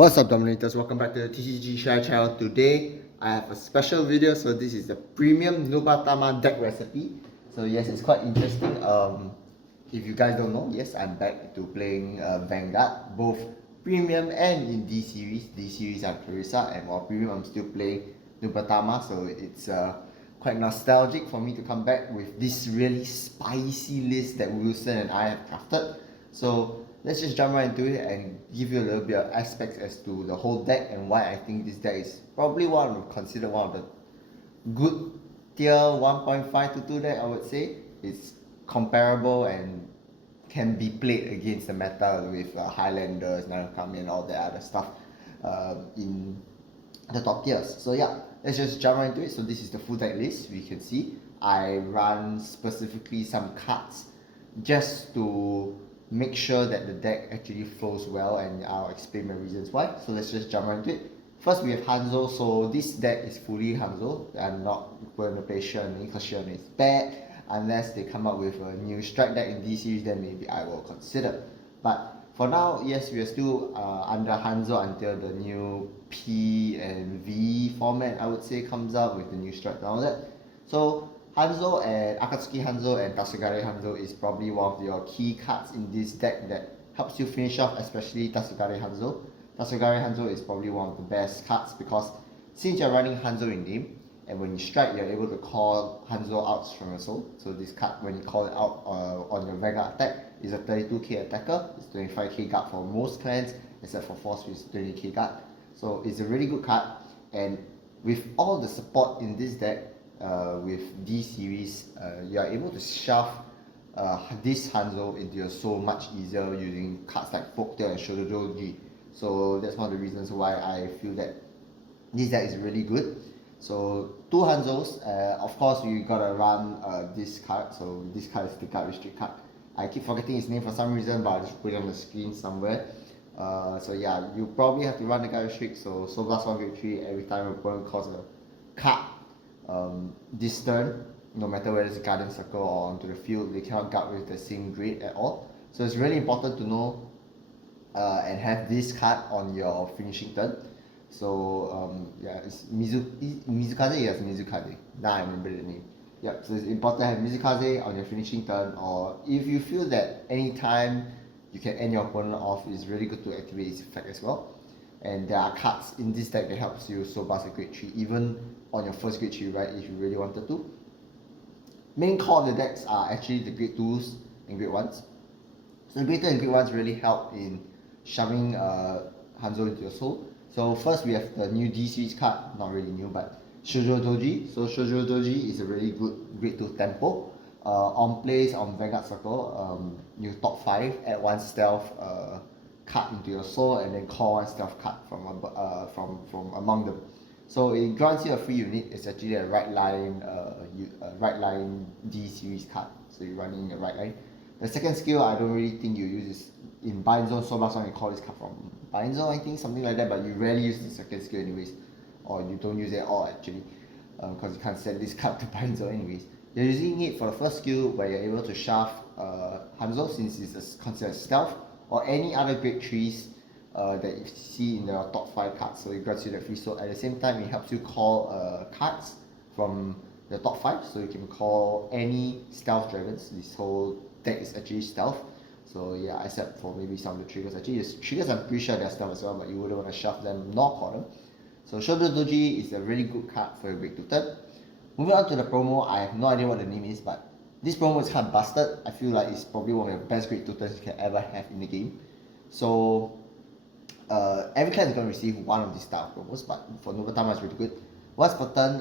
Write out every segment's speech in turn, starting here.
What's up, Dominators? Welcome back to the TCG Share channel. Today I have a special video. So this is the premium Nubatama deck recipe. So yes, it's quite interesting. If you guys don't know, yes, I'm back to playing Vanguard, both premium and in D series. D series I'm Clarissa, and while premium I'm still playing Nubatama. So it's quite nostalgic for me to come back with this really spicy list that Wilson and I have crafted. So let's just jump right into it and give you a little bit of aspects as to the whole deck and why I think this deck is probably considered one of the good tier 1.5 to 2 deck. I would say it's comparable and can be played against the meta with Highlanders, Narukami and all the other stuff in the top tiers. So yeah, let's just jump right into it. So this is the full deck list. We can see I run specifically some cards just to make sure that the deck actually flows well, and I'll explain my reasons why. So let's just jump into it. First we have Hanzo. So this deck is fully Hanzo. I'm not going to play Shen because Shen is bad. Unless they come up with a new strike deck in this series, then maybe I will consider. But for now, yes, we are still under Hanzo until the new P and V format, I would say, comes out with the new strike and all that. So Hanzo and Akatsuki Hanzo and Tasugare Hanzo is probably one of your key cards in this deck that helps you finish off, especially Tasugare Hanzo. Tasugare Hanzo is probably one of the best cards because since you're running Hanzo in game, and when you strike, you're able to call Hanzo out from your soul. So this card, when you call it out on your Vanguard attack, is a 32k attacker. It's 25k guard for most clans, except for Force, which is 20k guard. So it's a really good card, and with all the support in this deck, with D series, you are able to shove this Hanzo into your soul much easier using cards like Folktale and Shoujoji. So that's one of the reasons why I feel that this deck is really good. So two Hanzos, of course you gotta run this card. So this card is the guard restrict card. I keep forgetting his name for some reason, but I'll just put it on the screen somewhere. So yeah, you probably have to run the guard restrict. So Soul Blast 1 victory every time your opponent calls a card this turn, no matter whether it's a Guardian Circle or onto the field, they cannot guard with the same grade at all. So it's really important to know and have this card on your finishing turn. So yeah, it's Mizukaze. Yes, Mizukaze. Now I remember the name. Yep. So it's important to have Mizukaze on your finishing turn, or if you feel that anytime you can end your opponent off, it's really good to activate its effect as well. And there are cards in this deck that helps you soul blast a grade 3 even on your first grade 3, right, if you really wanted to. Main core of the decks are actually the grade 2s and grade 1s. So the grade 2 and grade 1s really help in shoving Hanzo into your soul. So first we have the new D series card, not really new, but Shoujo Doji. So Shoujo Doji is a really good grade 2 tempo. On plays on Vanguard Circle, you top 5, add 1 stealth card into your soul, and then call 1 stealth card from among them. So it grants you a free unit. It's actually a right line D series card. So you're running a right line. The second skill I don't really think you use is in Bind Zone. So last time you call this card from Bind Zone, I think, something like that, but you rarely use the second skill anyways, or you don't use it at all actually, because you can't send this card to Bind Zone anyways. You're using it for the first skill where you're able to shove Hanzo, since it's considered stealth, or any other grade 3s that you see in the top 5 cards. So it grants you the free soul. At the same time, it helps you call cards from the top 5, so you can call any stealth dragons. This whole deck is actually stealth. So yeah, except for maybe some of the triggers. Actually, the triggers I'm pretty sure they're stealth as well, but you wouldn't want to shove them nor call them. So Shoujo Doji is a really good card for a grade 2 turn. Moving on to the promo, I have no idea what the name is, but this promo is kind of busted. I feel like it's probably one of the best grade 2 turns you can ever have in the game. So every clan is going to receive one of these style promos, but for Nubatama it's really good. Once per turn,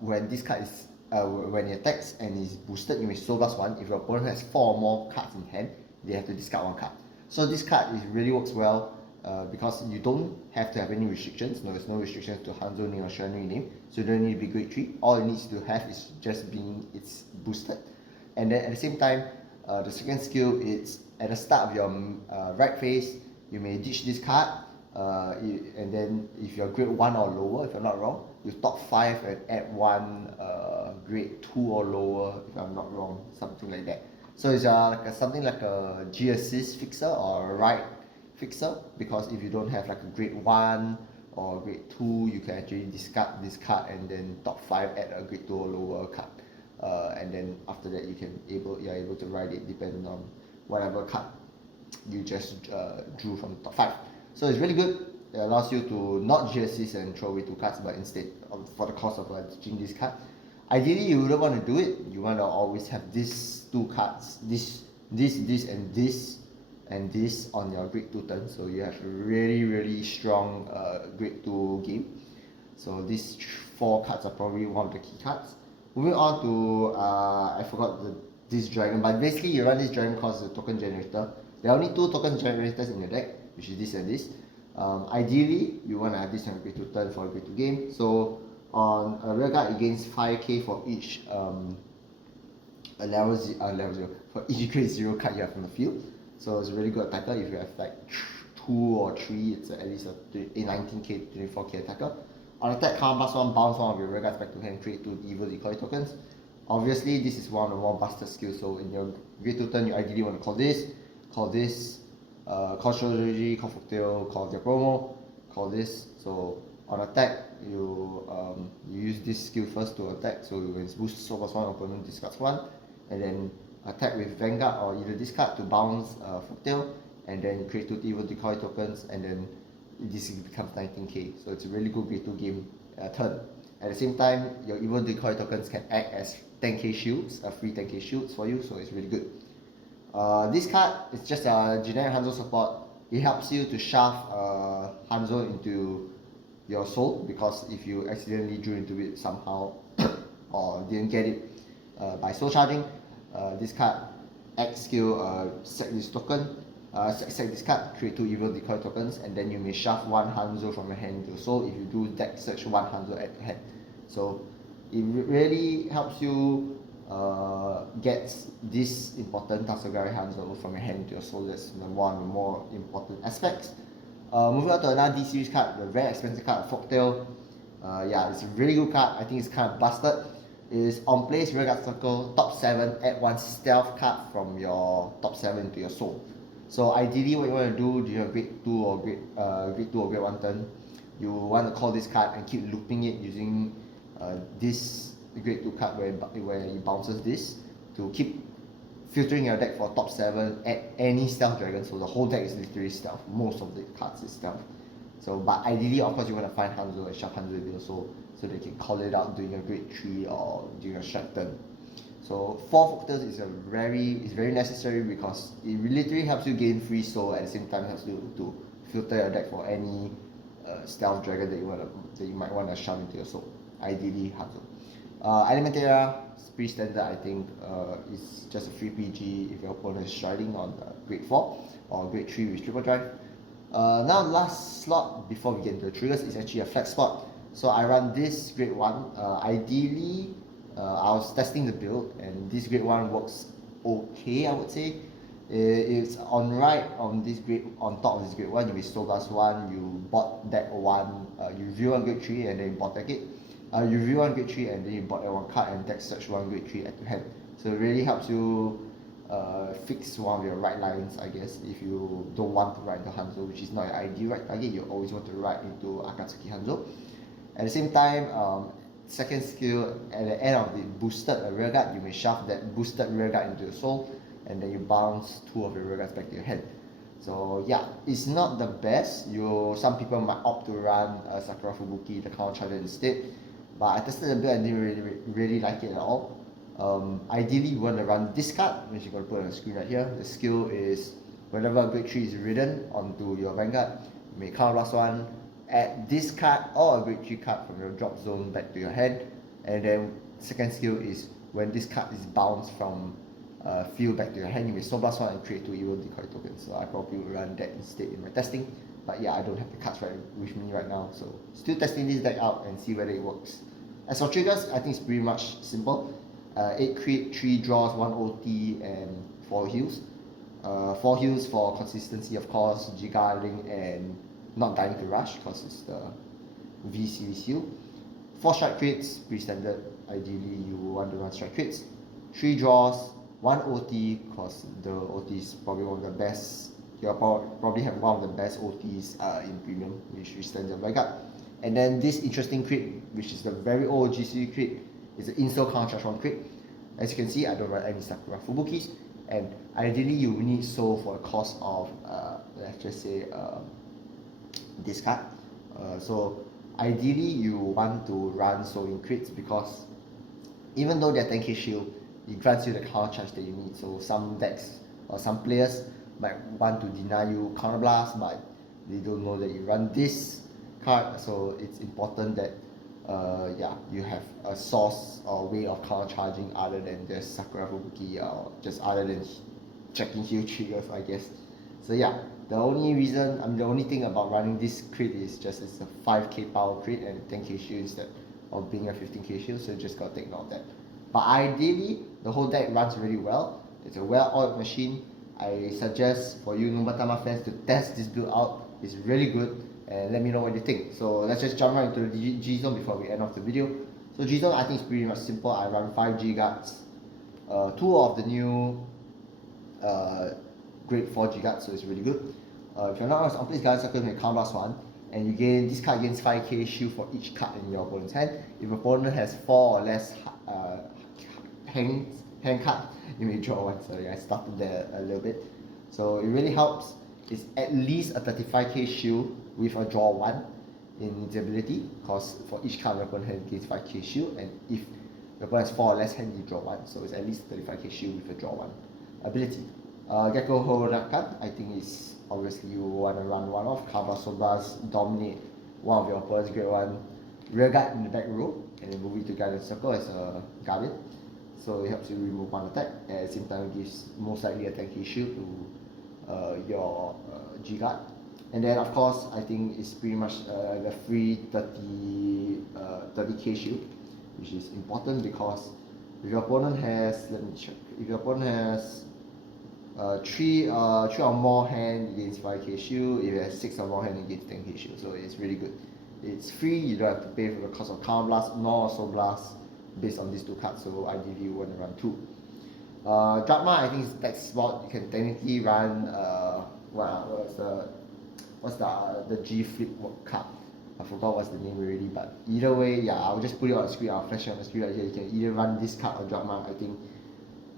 when this card is when it attacks and is boosted, you may soul blast 1. If your opponent has 4 or more cards in hand, they have to discard 1 card. So this card really works well because you don't have to have any restrictions. No, there's no restrictions to Hanzo name or Shen name, so you don't need to be grade 3. All it needs to have is just being it's boosted. And then at the same time, the second skill is at the start of your right phase, you may ditch this card, and then if you're grade 1 or lower, if I'm not wrong, you top 5 and add 1 grade 2 or lower, if I'm not wrong, something like that. So it's something like a G assist fixer or a right fixer, because if you don't have like a grade 1 or grade 2, you can actually discard this card and then top 5 add a grade 2 or lower card. And then after that you're able to ride it depending on whatever card you just drew from the top 5. So it's really good. It allows you to not just assist and throw away 2 cards, but instead for the cost of ditching this card. Ideally, you wouldn't want to do it. You want to always have these 2 cards, this and this on your grade 2 turn, so you have a really strong grade 2 game. So these 4 cards are probably one of the key cards. Moving on to I forgot this dragon, but basically you run this dragon because it's a token generator. There are only 2 token generators in your deck, which is this and this. Ideally, you want to have this on a grade 2 turn for a grade 2 game. So on a rearguard, it gains 5k for each level 0 for each grade 0 card you have from the field. So it's a really good attacker. If you have like 2 or 3, it's at least a 19k, 24k attacker. On attack, counter +1, bounce one of your rearguards back to hand, create 2 evil decoy tokens. Obviously, this is one of the more busted skills, so in your grade 2 turn, you ideally want to call this, call strategy, call folktale, call their promo, call this. So on attack, you use this skill first to attack, so you can boost soul +1, opponent discards 1, and then attack with Vanguard or either this card to bounce folktale, and then create 2 evil decoy tokens, and then this becomes 19k. So it's a really good grade 2 game turn. At the same time, your evil decoy tokens can act as 10k shields, free 10k shields for you, so it's really good. This card is just a generic Hanzo support. It helps you to shove Hanzo into your soul, because if you accidentally drew into it somehow or didn't get it by soul charging, this card X skill sack this token, sack this card, create 2 evil decoy tokens, and then you may shove 1 Hanzo from your hand to your soul. If you do deck search, 1 Hanzo at your hand. So it really helps you get this important Tatsugari Hanzo from your hand to your soul. That's one of the more important aspects. Moving on to another D series card, the very expensive card, Folktale. Yeah, it's a really good card. I think it's kind of busted. Is on place, rearguard circle, top 7, add 1 stealth card from your top 7 to your soul. So ideally, what you want to do during your grade 2 or grade 1 turn, you want to call this card and keep looping it using this grade 2 card where it bounces this to keep filtering your deck for top 7 at any stealth dragon. So the whole deck is literally stealth. Most of the cards is stealth. So, but ideally, of course, you want to find Hanzo and shove Hanzo into your soul, so they can call it out during a grade 3 or during a strike turn. So 4 Folktales is very necessary, because it literally helps you gain free soul, at the same time helps you to filter your deck for any stealth dragon that you might want to shove into your soul. Ideally, Hanzo. Elementaria is pretty standard. I think it's just a free PG if your opponent is striding on grade 4 or grade 3 with triple drive. Now last slot before we get into the triggers is actually a flex spot. So I run this grade 1. Ideally, I was testing the build, and this grade 1 works okay, I would say. It's on this grade, on top of this grade 1, you restore +1, you bot deck 1, you review 1 grade 3 and then you bot deck it. You review 1 grade 3 and then you bot that 1 card and deck search 1 grade 3 at your hand. So it really helps you fix one of your right lines, I guess. If you don't want to ride the Hanzo, which is not your ideal right target, you always want to ride into Akatsuki Hanzo. At the same time, second skill, at the end of the boosted rearguard, you may shove that boosted rearguard into your soul, and then you bounce 2 of your rearguards back to your hand. So yeah, it's not the best. Some people might opt to run Sakura Fubuki, the counter charger instead, but I tested the build and didn't really like it at all. Ideally, you want to run this card, which you're going to put on the screen right here. The skill is whenever a grade 3 is ridden onto your Vanguard, you may count +1, add this card or a grade 3 card from your drop zone back to your hand. And then second skill is when this card is bounced from field back to your hand, you may soul +1 and create 2 evil decoy tokens. So I probably will run that instead in my testing. But yeah, I don't have the cards right with me right now, so still testing this deck out and see whether it works. As for triggers, I think it's pretty much simple. 8 crit, 3 draws, 1 OT, and 4 heals. 4 heals for consistency, of course, Gigaling and not dying to rush, because it's the V series heal. 4 strike crits, pretty standard. Ideally, you want to run strike crits. 3 draws, 1 OT, because the OT is probably one of the best you'll probably have one of the best OTs in premium, which stands at Vanguard. And then this interesting crit, which is the very old GC crit, is an install counter charge 1 crit. As you can see, I don't run any Sakura Fubukis, and ideally you need Soul for the cost of let's just say this card. So ideally you want to run Soul in crits, because even though they're 10k shield, it grants you the counter charge that you need. So some decks or some players might want to deny you counter blast, but they don't know that you run this card. So it's important that yeah, you have a source or way of counter charging other than just Sakura Fubuki, or just other than checking heal triggers, I guess. So yeah, the only reason, the only thing about running this crit is just it's a 5k power crit and 10k shield instead of being a 15k shield, so you just gotta take note of that. But ideally, the whole deck runs really well. It's a well-oiled machine. I suggest for you Nubatama fans to test this build out. It's really good, and let me know what you think. So let's just jump right into the G-Zone before we end off the video. So G-Zone, I think, is pretty much simple. I run 5 G-Guards, 2 of the new grade 4 G-Guards, so it's really good. If you're not on place guys, circle with count +1, and you gain this card gains 5k shield for each card in your opponent's hand. If your opponent has 4 or less hand card, you may draw 1. Sorry, I started there a little bit. So it really helps. It's at least a 35k shield with a draw 1 in its ability, because for each card your opponent hand gains 5k shield, and if your opponent has 4 or less hand, you draw 1. So it's at least 35k shield with a draw 1 ability. Gecko Hold card, I think is obviously you want to run one off. Kaba Sobas dominate one of your opponent's grade 1 rear guard in the back row, and then move it to Guardian Circle as a guardian. So it helps you remove 1 attack, and at the same time it gives most likely a 10k shield to your G guard. And then of course I think it's pretty much the free 30k shield, which is important because if your opponent has, let me check, if your opponent has 3 or more hand, it gains 5k shield. If it has 6 or more hand, it gains 10k shield. So it's really good. It's free, you don't have to pay for the cost of Counter Blast nor Soul Blast based on these 2 cards, so ideally you want to run 2. Drachma, I think is next spot. You can technically run what's the G flip card? I forgot what's the name already, but either way, yeah, I'll just put it on the screen. I'll flash it on the screen right here. You can either run this card or Drachma. I think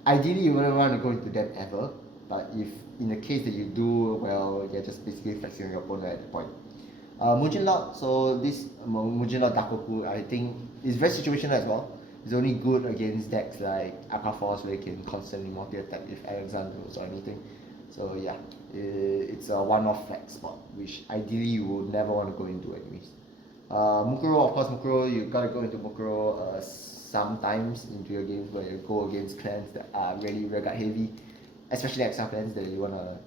ideally you wouldn't want to go into them ever, but if in the case that you do, well, you're just basically flexing on your opponent at the point. Mujin Lord, so this Mujin Lord Dakoku, I think is very situational as well. It's only good against decks like Aqua Force, where you can constantly multi-attack with Alexandros or anything. So yeah, it's a one-off flex spot, which ideally you would never want to go into anyways. Mukuro, of course, Mukuro, you gotta go into Mukuro sometimes into your games where you go against clans that are really rear guard heavy, especially XR clans that you wanna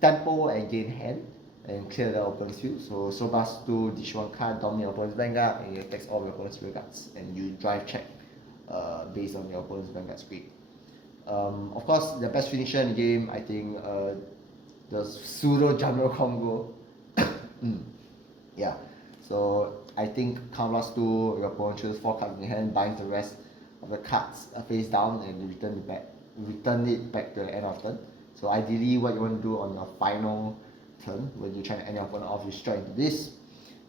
tempo and gain hand and clear the opponent's field. So Sobas 2, dish 1 card, dominate opponent's Vanguard, and you attacks all your opponent's rear guards, and you drive check based on your opponent's Vanguard's grade. Of course, the best finisher in the game, I think, the pseudo jungle combo. Yeah, so I think Count Blast 2, your opponent chooses 4 cards in your hand, binds the rest of the cards face down, and return it back to the end of turn. So ideally, what you want to do on your final turn, when you try to end your opponent off, you strike into this.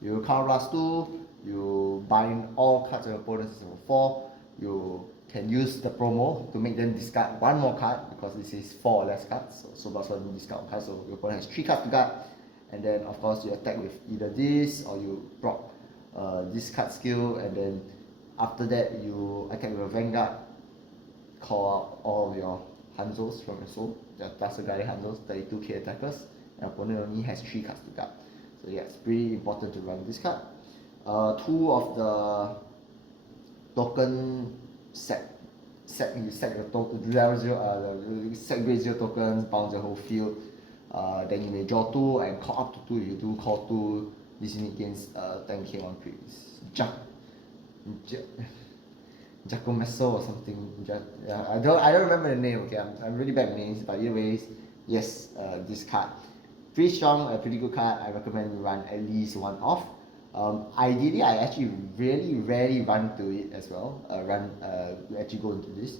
You Count Blast 2, you bind all cards of your opponent's level 4. You can use the promo to make them discard 1 more card, because this is 4 or less cards. So Sobas 1 discard 1 card, so your opponent has 3 cards to guard. And then of course you attack with either this, or you proc this card skill, and then after that you attack with a Vanguard, call out all of your Hanzos from your soul, the Tasso Guardian Hanzos, 32k attackers, and opponent only has 3 cards to guard. So yeah, it's pretty important to run this card. 2 of the token you set your token set grade 0 tokens, bounce the whole field. Then you may draw 2 and call up to 2. If you do call 2, this unit gains 10k on crit. Giacomesso or something. Yeah, I don't remember the name. Okay, I'm really bad with names, but anyways, yes, this card, pretty strong, a pretty good card. I recommend you run at least 1 off. Ideally, I actually really rarely run to it as well. Actually go into this,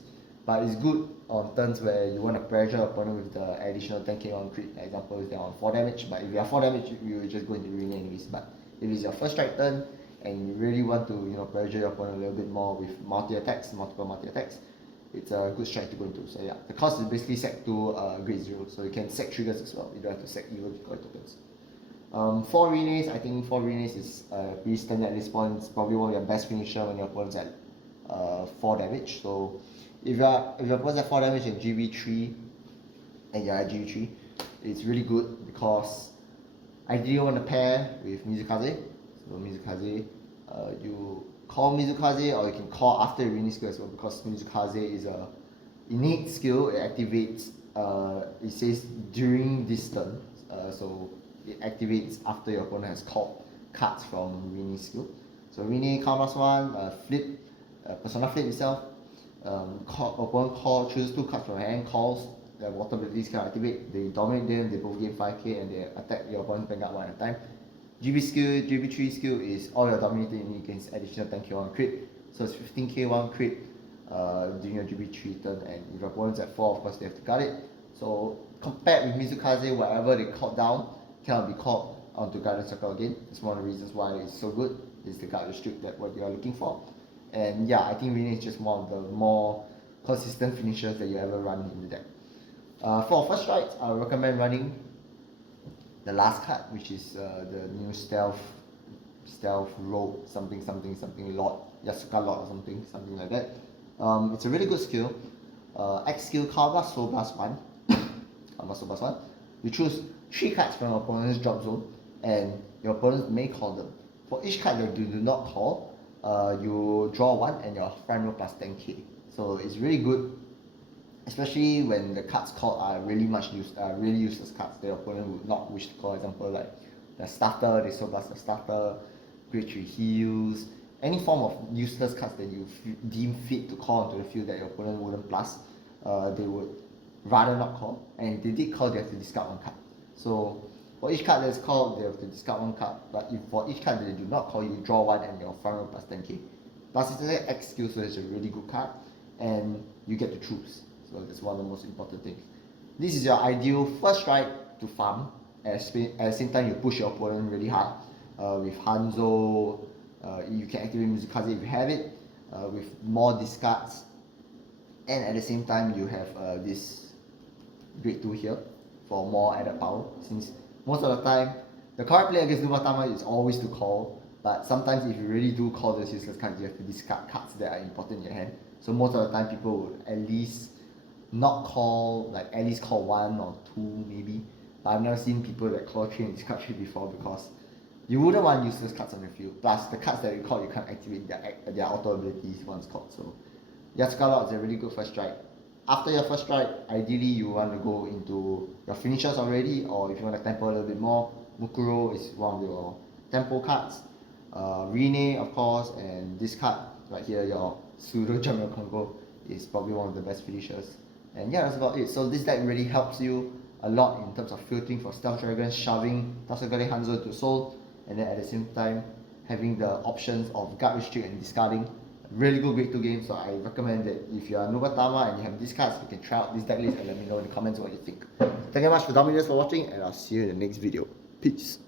but it's good on turns where you want to pressure your opponent with the additional 10k on crit. For example, if they're on 4 damage, but if you are 4 damage, you just go into Rene anyways. But if it's your first strike turn and you really want to pressure your opponent a little bit more with multiple multi attacks, it's a good strike to go into. So yeah, the cost is basically sec 2 grade 0, so you can sec triggers as well. You don't have to sec evil decoy tokens. 4 Renes, I think 4 Renes is pretty standard at this point. It's probably one of your best finisher when your opponent's at 4 damage. So if your opponent's at 4 damage and GB3 and you're at GB3, it's really good because ideally you want to pair with Mizukaze. So Mizukaze, you call Mizukaze, or you can call after your Rini skill as well, because Mizukaze is a innate skill. It activates, it says during this turn, so it activates after your opponent has called cards from Rini skill. So Rini count +1, flip, persona flip itself, opponent chooses 2 cards from hand, calls, the water abilities can activate, they dominate them, they both gain 5k and they attack your opponent's Vanguard one at a time. GB3 skill is all your dominating unit gains additional 10k on crit, so it's 15k 1 crit during your GB3 turn, and if your opponent's at 4, of course they have to guard it. So compared with Mizukaze, whatever they called down cannot be called onto Guardian Circle again. It's one of the reasons why it's so good, is the guard restrict that what you are looking for. And yeah, I think Rene is just one of the more consistent finishers that you ever run in the deck. For first strikes, I would recommend running the last card, which is the new stealth rogue something lord, Yasuka lord or something like that. It's a really good skill. X skill Karma Soul +1. Karma Soul +1. You choose 3 cards from your opponent's drop zone, and your opponent may call them. For each card that you do not call, you draw 1 and your front row +10k. So it's really good, especially when the cards called are really useless cards that your opponent would not wish to call. Example like the starter, they soul blast the starter, grade 3 heals, any form of useless cards that you deem fit to call onto the field that your opponent wouldn't plus, they would rather not call. And if they did call, they have to discard 1 card. So for each card that's called, they have to discard 1 card. But if for each card that they do not call, you draw 1 and your front row +10k. Plus it's an X skill, so it's a really good card, and you get to choose. So that's one of the most important things. This is your ideal first strike to farm. At the same time, you push your opponent really hard. With Hanzo, you can activate Mizukaze if you have it, with more discards. And at the same time, you have this grade 2 here for more added power. Since most of the time, the correct play against Nubatama is always to call, but sometimes if you really do call those useless cards, you have to discard cards that are important in your hand. So most of the time, people would at least not call, like at least call 1 or 2 maybe. But I've never seen people that call 3 and discard 3 before, because you wouldn't want useless cards on your field. Plus the cards that you call, you can't activate their auto abilities once called. So Yasuka Lord is a really good first strike. After your first strike, ideally you want to go into your finishers already, or if you want to tempo a little bit more, Mukuro is one of your tempo cards. Rene, of course, and this card right here, your pseudo German combo, is probably one of the best finishers. And yeah, that's about it. So this deck really helps you a lot in terms of filtering for Stealth Dragons, shoving Tasogare Hanzo to Soul, and then at the same time having the options of guard restrict and discarding. Really good grade 2 game, so I recommend that if you are Nubatama and you have these cards, you can try out this deck list and let me know in the comments what you think. Thank you very much for dominating for watching, and I'll see you in the next video. Peace.